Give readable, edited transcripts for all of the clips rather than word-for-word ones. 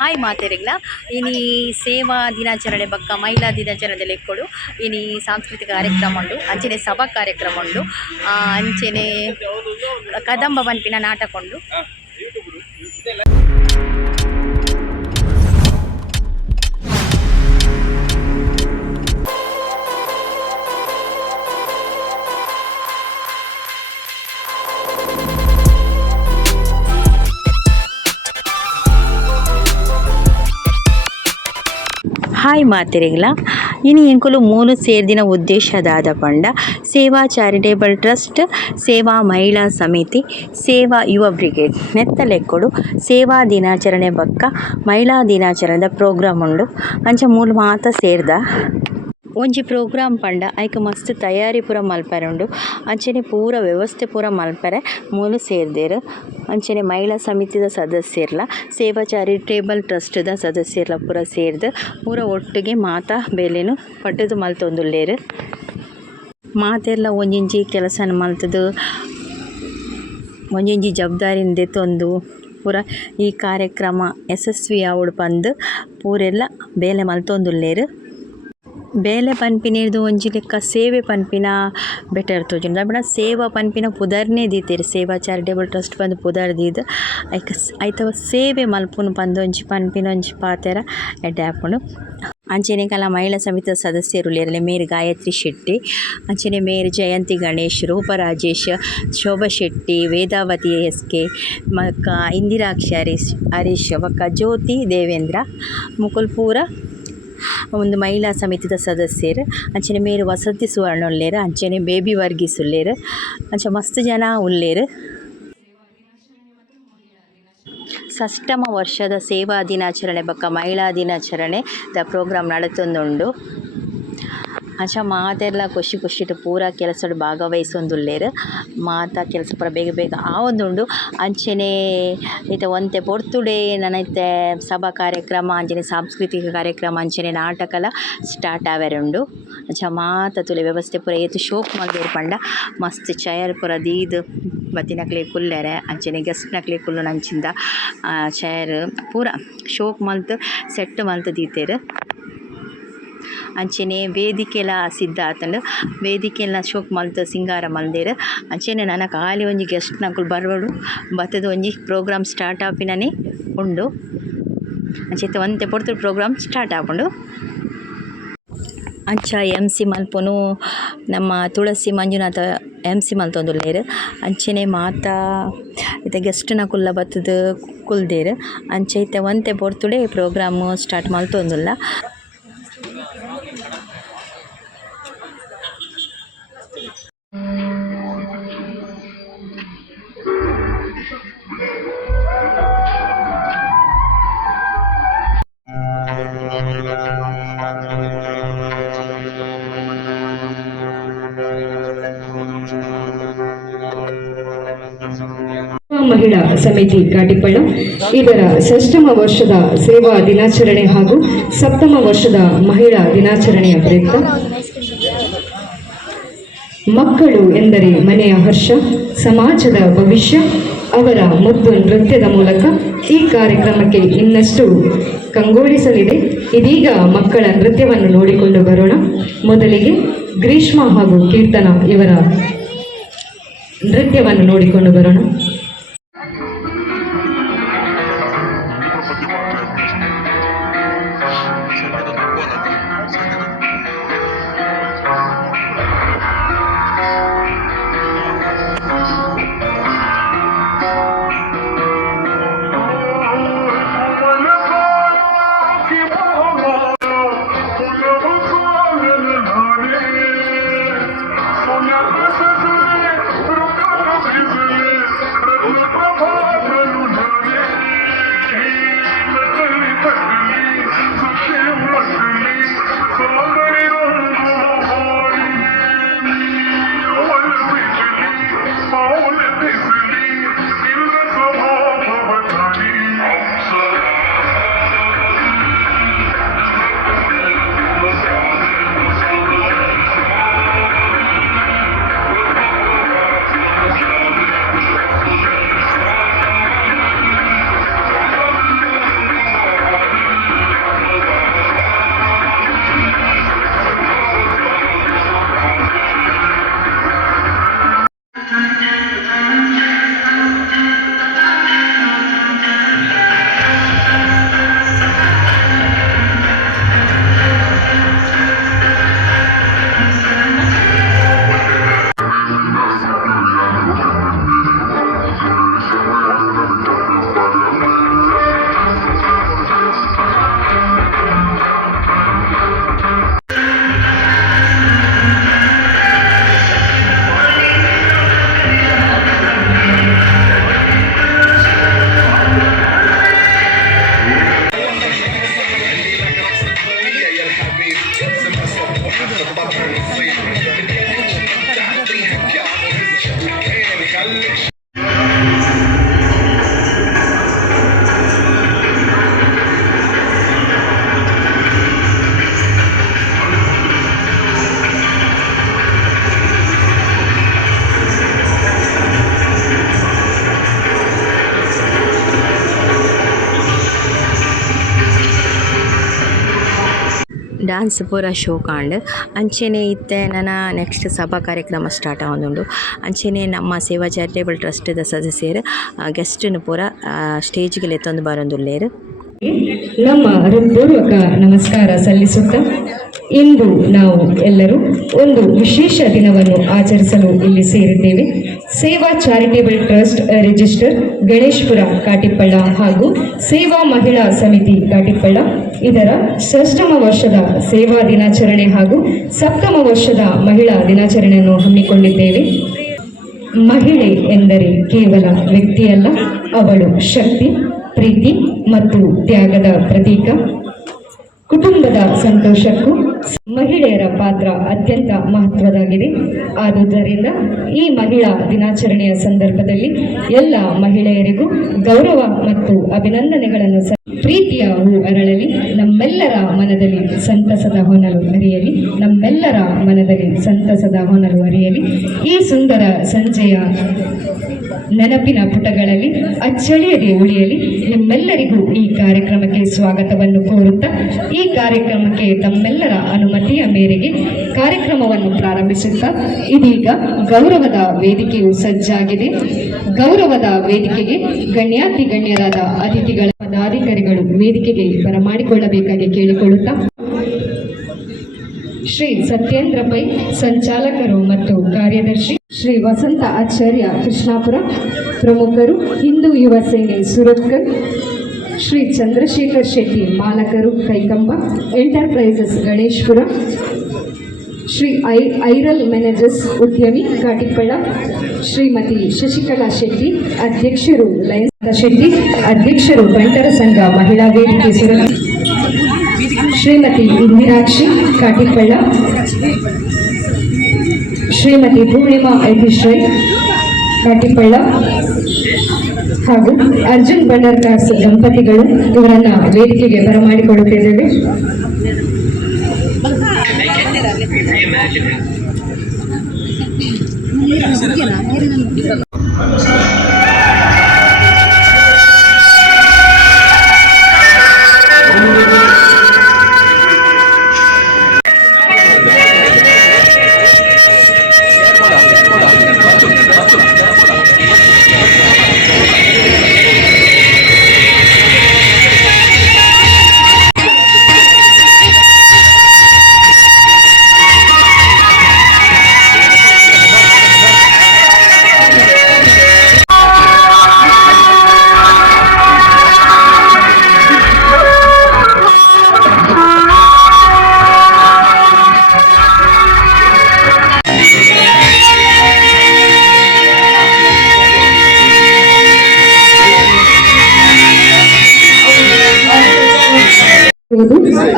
Hi ಮಾತೆರೆಗ್ಲ ಇನಿ ಸೇವಾ ದಿನಾಚರಣೆ ಬಕ್ಕ ಮಹಿಳಾ ದಿನಾಚರಣೆ ಲೆಕ್ಕೊಡು ಇನಿ ಸಾಂಸ್ಕೃತಿಕ ಕಾರ್ಯಕ್ರಮ ಉಂಡು ಅಂಚನೆ ಸಭಾ ಕಾರ್ಯಕ್ರಮ ಉಂಡು ಅಂಚನೆ ಕದಂಬ ಪನ್ಪಿನ ನಾಟಕ ಉಂಡು. ಹಾಯ್ ಮಾತೆರೆಗ್ಲ ಇನಿ ಎಂಕುಲು ಮೂಲು ಸೇರ್ದಿನ ಉದ್ದೇಶದಾದ ಪಂಡ ಸೇವಾ ಚಾರಿಟೇಬಲ್ ಟ್ರಸ್ಟ್, ಸೇವಾ ಮಹಿಳಾ ಸಮಿತಿ, ಸೇವಾ ಯುವ ಬ್ರಿಗೇಡ್ ನೆತ್ತ ಲೆಕ್ಕೊಡು ಸೇವಾ ದಿನಾಚರಣೆ ಬಕ್ಕ ಮಹಿಳಾ ದಿನಾಚರಣೆದ ಪ್ರೋಗ್ರಾಮ್ ಉಂಡು. ಅಂಚ ಮೂಲು ಮಾತ ಸೇರ್ದ ಒಂಜಿ ಪ್ರೋಗ್ರಾಮ್ ಪಂಡ ಐಕ್ ಮಸ್ತ್ ತಯಾರಿ ಪೂರ ಮಲ್ಪರೆ ಉಂಡು. ಅಂಚನೆ ಪೂರ ವ್ಯವಸ್ಥೆ ಪೂರ ಮಲ್ಪರೆ ಮೂಲು ಸೇರ್ದೆರ್. ಅಂಚನೆ ಮಹಿಳಾ ಸಮಿತಿದ ಸದಸ್ಯರ್ಲ, ಸೇವಾ ಚಾರಿಟೇಬಲ್ ಟ್ರಸ್ಟ್ದ ಸದಸ್ಯರ್ಲ ಪೂರ ಸೇರ್ದು ಪೂರ ಒಟ್ಟಿಗೆ ಮಾತ ಬೇಲೆನು ಪಟ್ಟದು ಮಲ್ತೊಂದುಲ್ಲೇರು. ಮಾತೆರ್ಲ ಒಂಜೊಂಜಿ ಕೆಲಸನ ಮಲ್ತದು ಒಂಜೊಂಜಿ ಜವಾಬ್ದಾರಿನ ದೆತ್ತೊಂದು ಪೂರ ಈ ಕಾರ್ಯಕ್ರಮ ಯಶಸ್ವಿ ಆವಡ್ ಪಂದ್ ಪೂರೆಲ್ಲ ಬೇಲೆ ಮಲ್ತೊಂದುಲ್ಲೇರು. ಬೇಲೆ ಪನ್ಪಿನಿರ್ದು ಒಂಜಿ ಲೆಕ್ಕ ಸೇವೆ ಪನ್ಪಿನ ಬೆಟರ್ ತೋಜುಂಡು. ದಾಯೆ ಸೇವಾ ಪನ್ಪಿನ ಪುದರ್ನೇ ದೀತೆರ್. ಸೇವಾ ಚಾರಿಟೇಬಲ್ ಟ್ರಸ್ಟ್ ಪಂದ್ ಪುದರ್ ದೀದ್ ಐತ ಸೇವೆ ಮಲ್ಪುನು ಪಂದೊಂಜಿ ಪನ್ಪಿನೊಂಜಿ ಪಾತೆರ ಎಡ್ಡೆ ಆಪುಂಡು. ಅಂಚನೆ ಕಲ ಮಹಿಳಾ ಸಮಿತಿಯ ಸದಸ್ಯರು ಲೇರಲೆ ಮೇರು ಗಾಯತ್ರಿ ಶೆಟ್ಟಿ, ಅಂಚನೆ ಮೇರು ಜಯಂತಿ ಗಣೇಶ್, ರೂಪ ರಾಜೇಶ್, ಶೋಭಾ ಶೆಟ್ಟಿ, ವೇದಾವತಿ SK, ಮಕ್ಕ ಇಂದಿರಾಕ್ಷ ಹರೀಶ್, ಬಕ್ಕ ಜ್ಯೋತಿ ದೇವೇಂದ್ರ ಮುಕುಲ್ ಪೂರ ಒಂದು ಮಹಿಳಾ ಸಮಿತಿದ ಸದಸ್ಯರು. ಅಂಚನೆ ಮೇರು ವಸತಿ ಸುವರ್ಣ ಉಲ್ಲೇರು, ಅಂಚನೆ ಬೇಬಿ ವರ್ಗೀಸ್ ಉಲ್ಲೇರು, ಅಂಚ ಮಸ್ತ್ ಜನ ಉಲ್ಲೇರು. ಷಷ್ಠಮ ವರ್ಷದ ಸೇವಾ ದಿನಾಚರಣೆ ಬಕ್ಕ ಮಹಿಳಾ ದಿನಾಚರಣೆ ದ ಪ್ರೋಗ್ರಾಮ್ ನಡತೊಂದುಂಡು. ಅಂಚ ಮಾತೆರ್ಲ ಖುಷಿ ಖುಷಿಟ್ ಪೂರ ಕೆಲಸಡ್ ಭಾಗವಹಿಸೊಂದುಲ್ಲೇರು. ಮಾತ ಕೆಲಸ ಪೂರ ಬೇಗ ಬೇಗ ಆವೊಂದುಂಡು. ಅಂಚನೆ ಐತ ಒಂತೆ ಪೊರ್ತುಡೆ ನನೈತೆ ಸಭಾ ಕಾರ್ಯಕ್ರಮ, ಅಂಚನೆ ಸಾಂಸ್ಕೃತಿಕ ಕಾರ್ಯಕ್ರಮ, ಅಂಚನೆ ನಾಟಕಲ ಸ್ಟಾರ್ಟ್ ಆವೆರುಂಡು. ಅಂಚ ಮಾತ ತುಲೆ ವ್ಯವಸ್ಥೆ ಪೂರ ಏತು ಶೋಕ್ ಮಲ್ದೆರ್ ಪಂಡ ಮಸ್ತ್ ಚಯರ್ ಪೂರ ದೀದ್ ಬತ್ತಿನಕ್ಲೆ ಕುಲ್ಲೆರೆ. ಅಂಚನೆ ಗೆಸ್ಟ್ ನಕ್ಲೆ ಕುಲ್ಲು ನಂಚಿಂದ ಚಯರ್ ಪೂರ ಶೋಕ್ ಮಲ್ತ್ ಸೆಟ್ ಮಲ್ತ್ ದೀತೆರ್. ಅಂಚನೆ ವೇದಿಕೆಲ ಸಿದ್ಧ ಆತಂಡು, ವೇದಿಕೆಲ ಶೋಕ್ ಮಲ್ತ್ ಸಿಂಗಾರ ಮಲ್ದೆರ್. ಅಂಚನೆ ನನ್ನ ಖಾಲಿ ಒಂಜಿ ಗೆಸ್ಟ್ ನಕುಲು ಬರೋಡು ಬತ್ತದ ಒಂಜಿ ಪ್ರೋಗ್ರಾಮ್ ಸ್ಟಾರ್ಟ್ ಆಪಿನನೆ ಉಂಡು. ಅಂಚೆತ್ತ ಒಂತೆ ಪೊರ್ತುಡು ಪ್ರೋಗ್ರಾಮ್ ಸ್ಟಾರ್ಟ್ ಆಪುಂಡು. ಅಂಚ MC ಮಲ್ಪುನು ನಮ್ಮ ತುಳಸಿ ಮಂಜುನಾಥ MC ಮಲ್ತೊಂದುಲ್ಲೇರು. ಅಂಚನೆ ಮಾತ ಇತ್ತ ಗೆಸ್ಟ್ನ ಕುಲ್ಲ ಬತ್ತದ ಕುಲ್ದೇರು. ಅಂಚ ಇತ್ತ ಒಂತೆ ಪೊರ್ತುಡೆ ಪ್ರೋಗ್ರಾಮ್ ಸ್ಟಾರ್ಟ್ ಮಲ್ತೊಂದುಲ್ಲ. ಮಹಿಳಾ ಸಮಿತಿ ಕಾಟಿಪಳ್ಳ ಇದರ ಷಷ್ಠಮ ವರ್ಷದ ಸೇವಾ ದಿನಾಚರಣೆ ಹಾಗೂ ಸಪ್ತಮ ವರ್ಷದ ಮಹಿಳಾ ದಿನಾಚರಣೆಯ ಪ್ರಯುಕ್ತ ಮಕ್ಕಳು ಎಂದರೆ ಮನೆಯ ಹರ್ಷ, ಸಮಾಜದ ಭವಿಷ್ಯ ಅವರ ಮುದ್ದು ನೃತ್ಯದ ಮೂಲಕ ಈ ಕಾರ್ಯಕ್ರಮಕ್ಕೆ ಇನ್ನಷ್ಟು ಕಂಗೊಳಿಸಲಿದೆ. ಇದೀಗ ಮಕ್ಕಳ ನೃತ್ಯವನ್ನು ನೋಡಿಕೊಂಡು ಬರೋಣ. ಮೊದಲಿಗೆ ಗ್ರೀಷ್ಮ ಹಾಗೂ ಕೀರ್ತನ ಇವರ ನೃತ್ಯವನ್ನು ನೋಡಿಕೊಂಡು ಬರೋಣ. ಡ್ಯಾನ್ಸ್ ಪೂರ ಶೋ ಕಾಂಡ್ ಅಂಚೆನೆ ಇತ್ತೆ ನನ್ನ ನೆಕ್ಸ್ಟ್ ಸಭಾ ಕಾರ್ಯಕ್ರಮ ಸ್ಟಾರ್ಟ್ ಆವೊಂದುಂಡು. ಅಂಚೆನೆ ನಮ್ಮ ಸೇವಾ ಚಾರಿಟೇಬಲ್ ಟ್ರಸ್ಟ್ದ ಸದಸ್ಯರು ಗೆಸ್ಟ್ನು ಪೂರ ಸ್ಟೇಜ್ಗೆ ಎತ್ತೊಂದು ಬರೋಂದುಲ್ಲೇರು. ನಮ್ಮ ಹೃತ್ಪೂರ್ವಕ ನಮಸ್ಕಾರ ಸಲ್ಲಿಸುತ್ತಾ ಇಂದು ನಾವು ಎಲ್ಲರೂ ಒಂದು ವಿಶೇಷ ದಿನವನ್ನು ಆಚರಿಸಲು ಇಲ್ಲಿ ಸೇರಿದ್ದೇವೆ. ಸೇವಾ ಚಾರಿಟೇಬಲ್ ಟ್ರಸ್ಟ್ ರಿಜಿಸ್ಟರ್ ಗಣೇಶ್ಪುರ ಕಾಟಿಪ್ಪಳ್ಳ ಹಾಗೂ ಸೇವಾ ಮಹಿಳಾ ಸಮಿತಿ ಕಾಟಿಪ್ಪಳ್ಳ ಇದರ 6ಮ ವರ್ಷದ ಸೇವಾ ದಿನಾಚರಣೆ ಹಾಗೂ 7ಮ ವರ್ಷದ ಮಹಿಳಾ ದಿನಾಚರಣೆಯನ್ನು ಹಮ್ಮಿಕೊಂಡಿದ್ದೇವೆ. ಮಹಿಳೆ ಎಂದರೆ ಕೇವಲ ವ್ಯಕ್ತಿಯಲ್ಲ, ಅವಳು ಶಕ್ತಿ, ಪ್ರೀತಿ ಮತ್ತು ತ್ಯಾಗದ ಪ್ರತೀಕ. ಕುಟುಂಬದ ಸಂತೋಷಕ್ಕೂ ಮಹಿಳೆಯರ ಪಾತ್ರ ಅತ್ಯಂತ ಮಹತ್ವದಾಗಿದೆ. ಆದುದರಿಂದ ಈ ಮಹಿಳಾ ದಿನಾಚರಣೆಯ ಸಂದರ್ಭದಲ್ಲಿ ಎಲ್ಲ ಮಹಿಳೆಯರಿಗೂ ಗೌರವ ಮತ್ತು ಅಭಿನಂದನೆಗಳನ್ನು ಪ್ರೀತಿಯ ಹೂ ಅರಳಲಿ, ನಮ್ಮೆಲ್ಲರ ಮನದಲ್ಲಿ ಸಂತಸದ ಹೊನಲು ಹರಿಯಲಿ, ನಮ್ಮೆಲ್ಲರ ಮನದಲ್ಲಿ ಸಂತಸದ ಹೊನಲು ಹರಿಯಲಿ. ಈ ಸುಂದರ ಸಂಜೆಯ ನೆನಪಿನ ಪುಟಗಳಲ್ಲಿ ಅಚ್ಚಳಿಯದೆ ಉಳಿಯಲಿ. ನಿಮ್ಮೆಲ್ಲರಿಗೂ ಈ ಕಾರ್ಯಕ್ರಮಕ್ಕೆ ಸ್ವಾಗತವನ್ನು ಕೋರುತ್ತಾ ಈ ಕಾರ್ಯಕ್ರಮಕ್ಕೆ ತಮ್ಮೆಲ್ಲರ ಅನುಮತಿಯ ಮೇರೆಗೆ ಕಾರ್ಯಕ್ರಮವನ್ನು ಪ್ರಾರಂಭಿಸುತ್ತಾ ಇದೀಗ ಗೌರವದ ವೇದಿಕೆಯು ಸಜ್ಜಾಗಿದೆ. ಗೌರವದ ವೇದಿಕೆಗೆ ಗಣ್ಯಾತಿ ಗಣ್ಯರಾದ ಅತಿಥಿಗಳ ಪದಾಧಿಕಾರಿಗಳು ವೇದಿಕೆಗೆ ಬರಮಾಡಿಕೊಳ್ಳಬೇಕಾಗಿ ಕೇಳಿಕೊಳ್ಳುತ್ತಾ ಶ್ರೀ ಸತ್ಯೇಂದ್ರ ಪೈ ಸಂಚಾಲಕರು ಮತ್ತು ಕಾರ್ಯದರ್ಶಿ, ಶ್ರೀ ವಸಂತ ಆಚಾರ್ಯ ಕೃಷ್ಣಾಪುರ ಪ್ರಮುಖರು, ಹಿಂದೂ ಯುವ ಸೇನೆ ಸುರತ್ಕಲ್, ಶ್ರೀ ಚಂದ್ರಶೇಖರ್ ಶೆಟ್ಟಿ ಮಾಲಕರು ಕೈಕಂಬ ಎಂಟರ್ಪ್ರೈಸಸ್ ಗಣೇಶ್ಪುರ, ಶ್ರೀ ಐರಲ್ ಮ್ಯಾನೇಜರ್ಸ್ ಉದ್ಯಮಿ ಕಾಟಿಪ್ಪಳ್ಳ, ಶ್ರೀಮತಿ ಶಶಿಕಲಾ ಶೆಟ್ಟಿ ಅಧ್ಯಕ್ಷರು ಲಯನ್ಸ್ ಶೆಟ್ಟಿ ಅಧ್ಯಕ್ಷರು ಬಂಟರ ಸಂಘ ಮಹಿಳಾ ವೇದಿಕೆ ಸುರತ್, ಶ್ರೀಮತಿ ಇಂದಿರಾಕ್ಷಿ ಕಾಟಿಪ್ಪಳ್ಳ, ಶ್ರೀಮತಿ ಪೂರ್ಣಿಮಾ ಐತಿಶ್ರೈ ಕಾಟಿಪ್ಪಳ್ಳ ಹಾಗೂ ಅರ್ಜುನ್ ಬಂಡರ್ಕಾರ್ಸ್ ದಂಪತಿಗಳು ಇವರನ್ನ ವೇದಿಕೆಗೆ ಬರಮಾಡಿಕೊಳ್ಳುತ್ತಿದ್ದೇವೆ.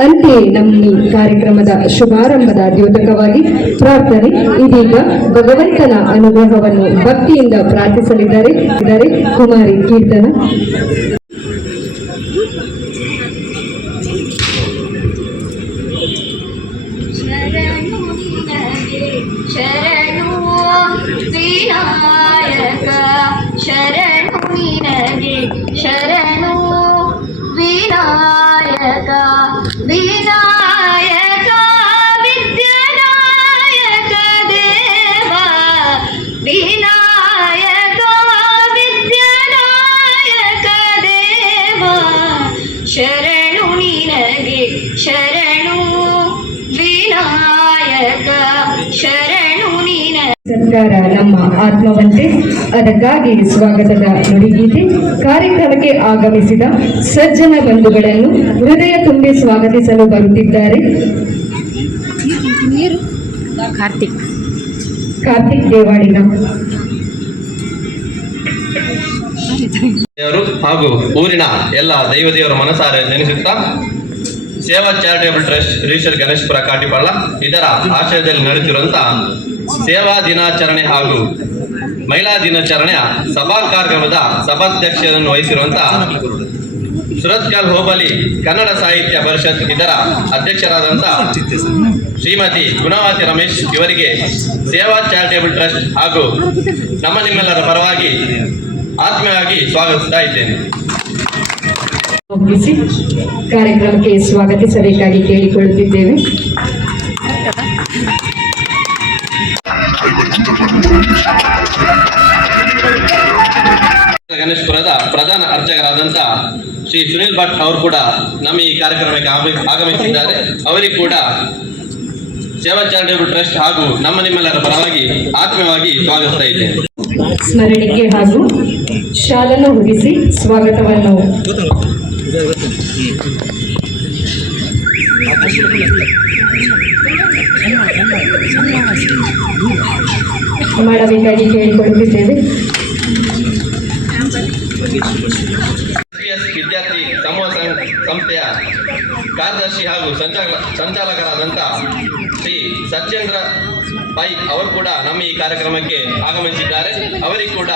ಅಂತೆಯೇ ನಮ್ಮ ಈ ಕಾರ್ಯಕ್ರಮದ ಶುಭಾರಂಭದ ದ್ಯೋತಕವಾಗಿ ಪ್ರಾರ್ಥನೆ. ಇದೀಗ ಭಗವಂತನ ಅನುಗ್ರಹವನ್ನು ಭಕ್ತಿಯಿಂದ ಪ್ರಾರ್ಥಿಸಲಿದ್ದಾರೆ ಕುಮಾರಿ ಕೀರ್ತನ. ಶರಣು ವಿನಾಯಕ ಶರಣು ನಿನಗೆ ಶರಣು ವಿನಾಯಕ ವಿನಾಯಕ ವಿದ್ಯಾನಾಯಕ ದೇವ ವಿನಾಯಕ ವಿದ್ಯಾನಾಯಕ ದೇವ ಶರಣು ನಿನಗೆ ಶರಣು ವಿನಾಯಕ ಶರಣು ನಿನ. ಸರ್ಕಾರ ನಮ್ಮ ಆತ್ಮವಂತೆ, ಅದಕ್ಕಾಗಿ ಸ್ವಾಗತದ ನುಡಿಗೀತೆ. ಕಾರ್ಯಕ್ರಮಕ್ಕೆ ಆಗಮಿಸಿದ ಸಜ್ಜನ ಬಂಧುಗಳನ್ನು ಹೃದಯ ತುಂಬಿ ಸ್ವಾಗತಿಸಲು ಬರುತ್ತಿದ್ದಾರೆ ಕಾರ್ತಿಕ್ ದೇವಾಡಿಗ ಹಾಗೂ ಊರಿನ ಎಲ್ಲ ದೈವದೇವರ ಮನಸಾರೆ ನೆನೆಸುತ್ತಾ ಸೇವಾ ಚಾರಿಟೇಬಲ್ ಟ್ರಸ್ಟ್ ರಿಜಿಸ್ಟರ್ ಗಣೇಶ್ಪುರ ಕಾಟಿಪಾಳ ಇದರ ಆಶ್ರಯದಲ್ಲಿ ನಡೆಯುತ್ತಿರುವಂತಹ ಸೇವಾ ದಿನಾಚರಣೆ ಹಾಗೂ ಮಹಿಳಾ ದಿನಾಚರಣೆಯ ಸಭಾ ಕಾರ್ಯಕ್ರಮದ ಸಭಾಧ್ಯಕ್ಷರನ್ನು ವಹಿಸಿರುವಂತಹ ಸುರತ್ಕಲ್ ಹೋಬಳಿ ಕನ್ನಡ ಸಾಹಿತ್ಯ ಪರಿಷತ್ ಇದರ ಅಧ್ಯಕ್ಷರಾದಂತಹ ಶ್ರೀಮತಿ ಗುಣವತಿ ರಮೇಶ್ ಇವರಿಗೆ ಸೇವಾ ಚಾರಿಟೇಬಲ್ ಟ್ರಸ್ಟ್ ಹಾಗೂ ನಿಮ್ಮೆಲ್ಲರ ಪರವಾಗಿ ಆತ್ಮೀಯವಾಗಿ ಸ್ವಾಗತಿಸ್ತಾ ಇದ್ದೇನೆ. ಮುಗಿಸಿ ಕಾರ್ಯಕ್ರಮಕ್ಕೆ ಸ್ವಾಗತಿಸಬೇಕಾಗಿ ಕೇಳಿಕೊಳ್ಳುತ್ತಿದ್ದೇವೆ. ಗಣೇಶಪುರದ ಪ್ರಧಾನ ಅರ್ಚಕರಾದಂಥ ಶ್ರೀ ಸುನಿಲ್ ಭಟ್ ಅವರು ಕೂಡ ನಮ್ಮ ಈ ಕಾರ್ಯಕ್ರಮಕ್ಕೆ ಆಗಮಿಸಿದ್ದಾರೆ. ಅವರಿಗೆ ಕೂಡ ಸೇವಾ ಚಾರಿಟೇಬಲ್ ಟ್ರಸ್ಟ್ ಹಾಗೂ ನಿಮ್ಮೆಲ್ಲರ ಪರವಾಗಿ ಆತ್ಮೀಯವಾಗಿ ಸ್ವಾಗತಿಸ್ತಾ ಇದ್ದೇನೆ. ಸ್ಮರಣಿಕೆ ಹಾಗೂ ಶಾಲನ್ನು ಹೊದಿಸಿ ಸ್ವಾಗತವನ್ನು ಮಾಡಬೇಕಾಗಿ ಕೇಳಿಕೊಳ್ಳುತ್ತಿದ್ದೇವೆ. ವಿದ್ಯಾರ್ಥಿ ಸಮೂಹ ಸಂಸ್ಥೆಯ ಕಾರ್ಯದರ್ಶಿ ಹಾಗೂ ಸಂಚಾಲಕರಾದಂಥ ಶ್ರೀ ಸತ್ಯೇಂದ್ರ ಪೈ ಅವರು ಕೂಡ ನಮ್ಮ ಈ ಕಾರ್ಯಕ್ರಮಕ್ಕೆ ಆಗಮಿಸಿದ್ದಾರೆ. ಅವರಿಗೆ ಕೂಡ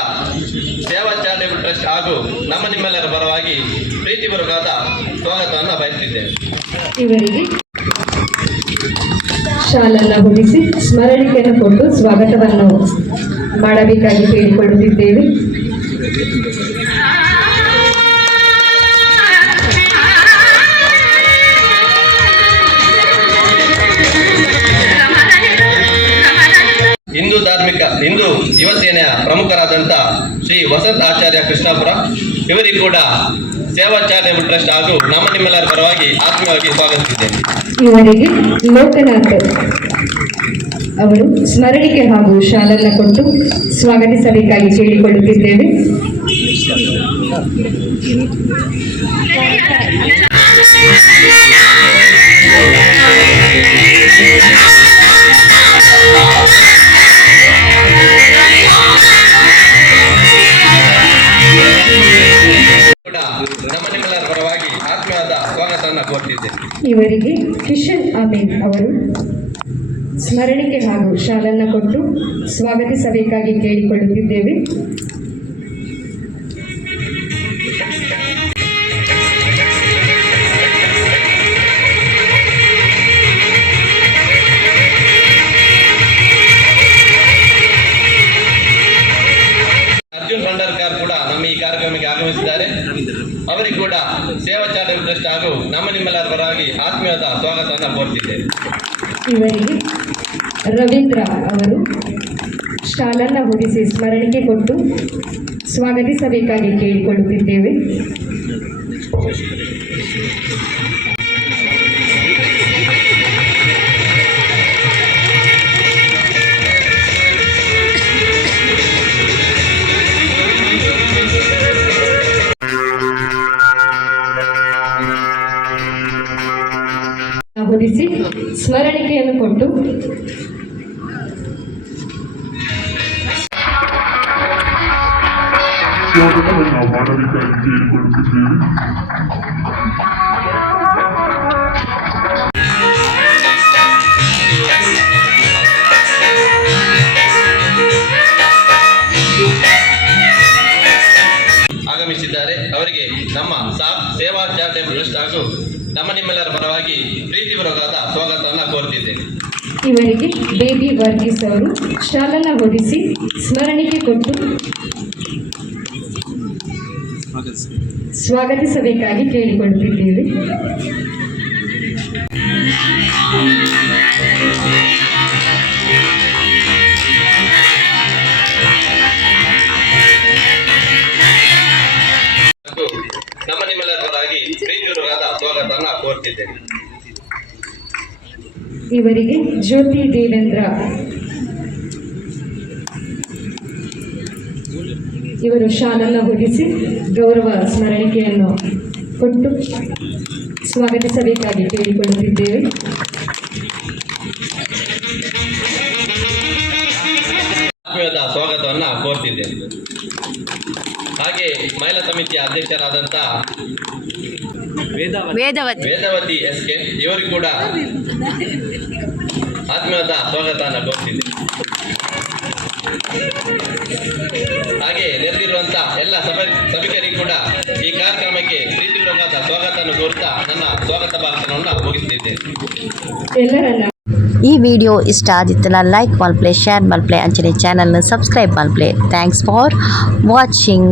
ಸೇವಾ ಚಾರಿಟೇಬಲ್ ಟ್ರಸ್ಟ್ ಹಾಗೂ ನಿಮ್ಮೆಲ್ಲರ ಪರವಾಗಿ ಪ್ರೀತಿಪೂರ್ವಕವಾದ ಸ್ವಾಗತವನ್ನು ಬಯಸುತ್ತಿದ್ದೇವೆ. ಇವರಿಗೆ ಶಾಲನ್ನು ಹೊದಿಸಿ ಸ್ಮರಣಿಕೆಯನ್ನು ಕೊಟ್ಟು ಸ್ವಾಗತವನ್ನು ಮಾಡಬೇಕಾಗಿ ಕೇಳಿಕೊಳ್ಳುತ್ತಿದ್ದೇವೆ. ಹಿಂದೂ ಯುವ ಸೇನೆಯ ಪ್ರಮುಖರಾದಂಥ ಶ್ರೀ ವಸಂತ್ ಆಚಾರ್ಯ ಕೃಷ್ಣಾಪುರ ಇವರಿಗೆ ಕೂಡ ಸೇವಾ ಚಾರಿಟೇಬಲ್ ಟ್ರಸ್ಟ್ ಹಾಗೂ ನಿಮ್ಮೆಲ್ಲರ ಪರವಾಗಿ ಆತ್ಮೀಯವಾಗಿ ಸ್ವಾಗತಿಸಿದ್ದೇನೆ. ಇವರಿಗೆ ಲೋಕನಾಥ್ ಅವರು ಸ್ಮರಣಿಕೆ ಹಾಗೂ ಶಾಲನ್ನು ಕೊಟ್ಟು ಸ್ವಾಗತಿಸಬೇಕಾಗಿ ಕೇಳಿಕೊಳ್ಳುತ್ತಿದ್ದೇವೆ. ನಿಮ್ಮೆಲ್ಲರ ಪರವಾಗಿ ಆತ್ಮೀಯವಾದ ಸ್ವಾಗತವನ್ನು ಕೋರ್ತಿದ್ದೇನೆ. ಇವರಿಗೆ ಕಿಶನ್ ಅಮೀನ್ ಅವರು ಸ್ಮರಣಿಕೆ ಹಾಗೂ ಶಾಲನ್ನು ಕೊಟ್ಟು ಸ್ವಾಗತಿಸಬೇಕಾಗಿ ಕೇಳಿಕೊಳ್ಳುತ್ತಿದ್ದೇವೆ. ಅರ್ಜುನ್ ಭಂಡಾರ್ಕರ್ ಕೂಡ ನಮ್ಮ ಈ ಕಾರ್ಯಕ್ರಮಕ್ಕೆ ಆಗಮಿಸಿದ್ದಾರೆ. ಅವರಿಗೆ ಕೂಡ ಸೇವಾ ಚಾರಿಟೇಬಲ್ ಟ್ರಸ್ಟ್ ಹಾಗೂ ನಿಮ್ಮೆಲ್ಲರ ಪರವಾಗಿ ಆತ್ಮೀಯವಾದ ಸ್ವಾಗತವನ್ನು ಕೋರ್ತಿದ್ದೇವೆ. ಇವರಿಗೆ ರವೀಂದ್ರ ಅವರು ಶಾಲನ್ನು ಹೊದಿಸಿ ಸ್ಮರಣಿಕೆ ಕೊಟ್ಟು ಸ್ವಾಗತಿಸಬೇಕಾಗಿ ಕೇಳಿಕೊಳ್ಳುತ್ತಿದ್ದೇವೆ. ಹೊದಿಸಿ ಸ್ಮರಣಿಕೆಯನ್ನು ಕೊಟ್ಟು ಮಾಡಬೇಕಾಗಿ ಕೇಳಿಕೊಳ್ಳುತ್ತಿದ್ದೇವೆ. ಆಗಮಿಸಿದ್ದಾರೆ. ಅವರಿಗೆ ನಮ್ಮ ಸೇವಾ ಚಾರಿಟೇಬಲ್ ಟ್ರಸ್ಟ್ ಹಾಗೂ ನಿಮ್ಮೆಲ್ಲರ ಪರವಾಗಿ ಪ್ರೀತಿಪೂರ್ವಕವಾದ ಸ್ವಾಗತವನ್ನು ಕೋರುತ್ತಿದ್ದೇನೆ. ಇವರಿಗೆ ಬೇಬಿ ವರ್ಗೀಸ್ ಅವರು ಶಾಲನ್ನು ಹೊದಿಸಿ ಸ್ಮರಣಿಕೆ ಕೊಟ್ಟು ಸ್ವಾಗತಿಸಬೇಕಾಗಿ ಕೇಳಿಕೊಳ್ಳುತ್ತಿದ್ದೇವೆ. ನಿಮ್ಮೆಲ್ಲರ ಪರವಾಗಿ ಪ್ರೀತಿಪೂರ್ವಕವಾದ ಸ್ವಾಗತವನ್ನು ಕೋರುತ್ತಿದ್ದೇನೆ. ಇವರಿಗೆ ಜ್ಯೋತಿ ದೇವೇಂದ್ರ ಇವರು ಶಾಲನ್ನು ಹೊದಿಸಿ ಗೌರವ ಸ್ಮರಣಿಕೆಯನ್ನು ಕೊಟ್ಟು ಸ್ವಾಗತಿಸಬೇಕಾಗಿ ಕೇಳಿಕೊಳ್ಳುತ್ತಿದ್ದೇವೆ. ಆತ್ಮೀಯವಾದ ಸ್ವಾಗತವನ್ನು ಕೋರ್ತಿದ್ದೇನೆ. ಹಾಗೆ ಮಹಿಳಾ ಸಮಿತಿಯ ಅಧ್ಯಕ್ಷರಾದಂಥ ವೇದವತಿ SK ಇವರಿಗೂ ಕೂಡ ಆತ್ಮೀಯವಾದ ಸ್ವಾಗತವನ್ನು ಕೋರ್ತಿದ್ದೇನೆ. ಹಾಗೆ ನೆರೆದಿರುವಂಥ ಎಲ್ಲ ಸಭಿಕರಿಗೂ ಕೂಡ ಈ ಕಾರ್ಯಕ್ರಮಕ್ಕೆ ಪ್ರೀತಿಪೂರ್ವಕವಾದ ಸ್ವಾಗತವನ್ನು ಕೋರುತ್ತಾ ನನ್ನ ಸ್ವಾಗತ ಭಾಷಣವನ್ನು ಮುಗಿಸುತ್ತಿದ್ದೇನೆ. ಈ ವಿಡಿಯೋ ಇಷ್ಟ ಆದಿತ್ತಲ್ಲ ಲೈಕ್ ಮಲ್ಪ್ಲೆ ಶೇರ್ ಮಲ್ಪ್ಲೆ ಅಂಚನೆ ಚಾನಲ್ನ ಸಬ್ಸ್ಕ್ರೈಬ್ ಮಲ್ಪ್ಲೆ. Thanks for watching.